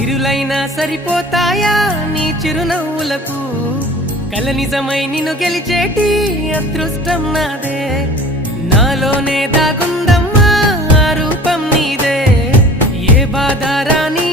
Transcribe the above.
సిరులైనా సరిపోతాయా నీ చిరునవ్వులకు కల నిజమై నిన్ను గెలిచేటి అదృష్టం నాదే నాలోనే దాగుందమ్మా ఆ రూపం నీదే ఏ బాధ రాని